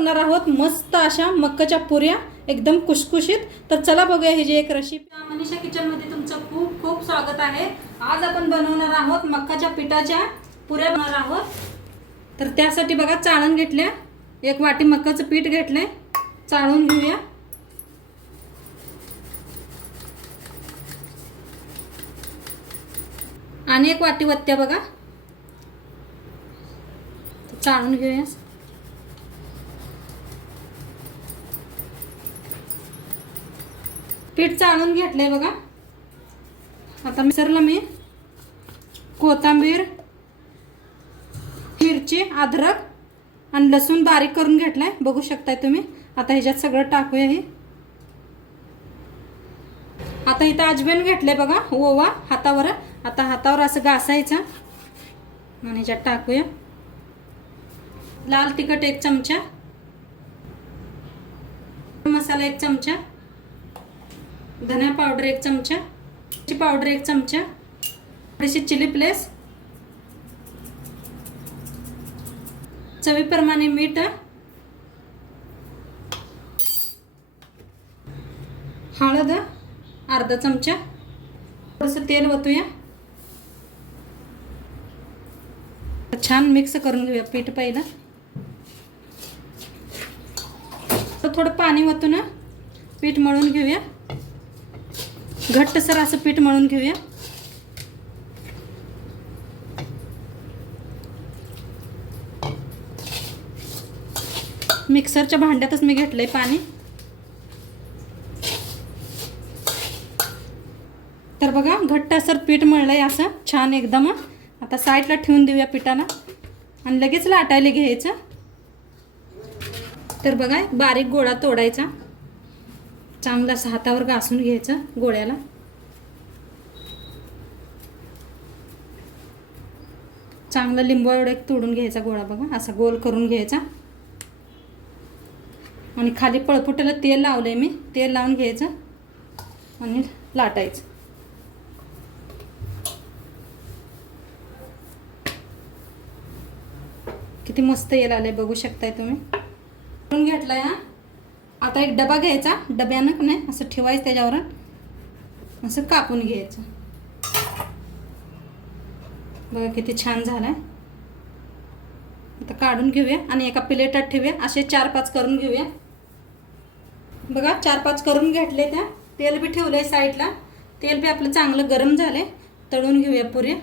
मस्त अशा मक्काच्या पुऱ्या एकदम कुशकुशीत तर चला बघूया ही जी एक रेसिपी मनीषा किचनमध्ये तुमचं खूप खूप स्वागत आहे. आज आपण बनवणार आहोत मक्काच्या पिठाच्या पुऱ्या बनवणार आहोत. तर त्यासाठी बघा चाळण घेतल्या. एक वाटी मक्काचं पीठ घेतलंय. चाळून घेऊया. आणि एक वाटी वत्त्या बघा. चाळून घेऊया. पीठ चाळून आहे बघा. आता मिसरला मी. कोथिंबीर मिरची अद्रक आणि लसूण बारीक करून घेतलं आहे बघू शकताय तुम्ही. आता ह्याच्यात सगळं टाकूया हे. आता इथं अजमेन आहे बघा. ओवा हातावर. आता हातावर असं घासायचं. आणि ह्याच्यात टाकूया. लाल तिखट एक चमचा. मसाला एक चमचा. धना पावडर एक चमचा मिरची पावडर एक चमचा थोडीशी चिली प्लेस चवीप्रमाणे मीठ. हळद अर्धा चमचा थोडंसं तेल ओतूया. छान मिक्स करून घेऊया पीठ पहिलं. तर थोडं पाणी ओतून पीठ मळून घेऊया. घट्टसर असं पीठ मळून घेऊया. मिक्सरच्या भांड्यातच मी घेतलंय पाणी. तर बघा घट्ट सर पीठ मळलंय असं छान एकदम. आता साईडला ठेवून देऊया पिठाला. आणि लगेच लाटायला घ्यायचं. तर बघा बारीक गोळा तोडायचा. चांगला असं हातावर घासून घ्यायचं गोळ्याला. चांगला लिंबू एवढं एक तोडून घ्यायचा गोळा बघा असा गोल करून घ्यायचा. आणि खाली पळपुट्याला तेल लावलंय मी तेल लावून घ्यायचं आणि लाटायचं. किती मस्त येल आलं बघू शकताय तुम्ही. घेतलाय हा? आता एक डबा घ्यायचा. डब्यानं का नाही? असं ठेवायचं त्याच्यावर असं कापून घ्यायचं. बघा किती छान झालाय. आता काढून घेऊया आणि एका प्लेटात ठेवूया. असे चार पाच करून घेऊया. बघा चार पाच करून घेतले त्या. तेल बी ठेवलं आहे साईडला. तेल बी आपलं चांगलं गरम झालंय. तळून घेऊया पुऱ्या.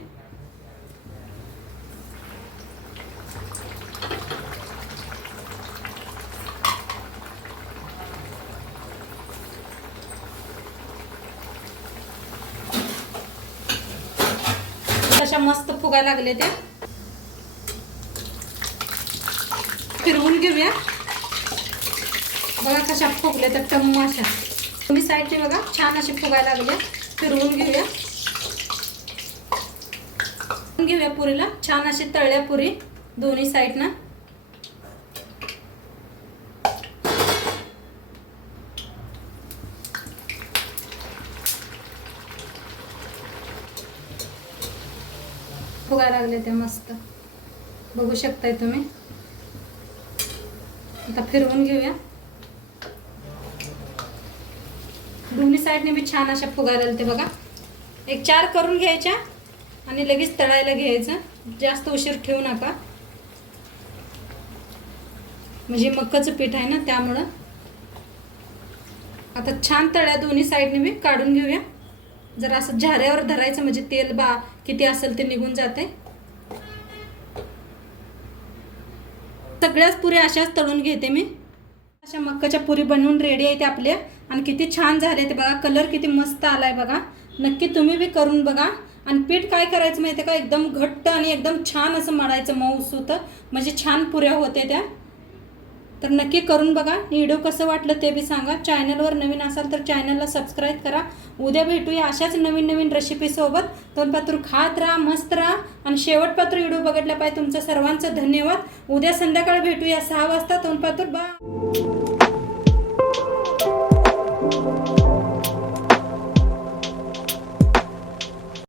अशा मस्त फुगा लागले त्या. फिरवून घेऊया. बघा कशा फुगल्या तर टम्म अशा. तुम्ही साईडने बघा छान असे फुगायला लागले फिरवून घेऊया. घेऊया पुरीला. छान अशी तळल्या पुरी दोन्ही साईडनं. फुगायला लागले ते मस्त. बघू शकताय तुम्ही. आता फिरवून घेऊया. दोन्ही साईडने बी छान अशा फुगायला ते बघा. एक चार करून घ्यायच्या आणि लगेच तळायला घ्यायचं. जास्त उशीर ठेवू नका. म्हणजे मक्काचं पीठ आहे ना त्यामुळं. आता छान तळ्या दोन्ही साईडने मी काढून घेऊया. जर असं झाऱ्यावर धरायचं म्हणजे तेल बा किती असेल ते निघून जाते. सगळ्याच पुऱ्या अशाच तळून घेते मी. अशा मक्काच्या पुरी बनवून रेडी आहेत आपल्या. आणि किती छान झाले ते बघा. कलर किती मस्त आलाय बघा. नक्की तुम्ही बी करून बघा. आणि पीठ काय करायचं माहिती का? एकदम घट्ट आणि एकदम छान असं मळायचं मऊसूत म्हणजे छान पुऱ्या होते त्या. तर नक्की करून बघा. व्हिडिओ कसं वाटलं ते बी सांगा. चॅनलवर नवीन असाल तर चॅनलला सबस्क्राईब करा. उद्या भेटूया अशाच नवीन नवीन रेसिपीसोबत तोंडपातूर खात राहा मस्त राहा. आणि शेवटपात्र व्हिडिओ बघितला पाहिजे. तुमचं सर्वांचं धन्यवाद. उद्या संध्याकाळी भेटूया सहा वाजता. तोंडपातूर बा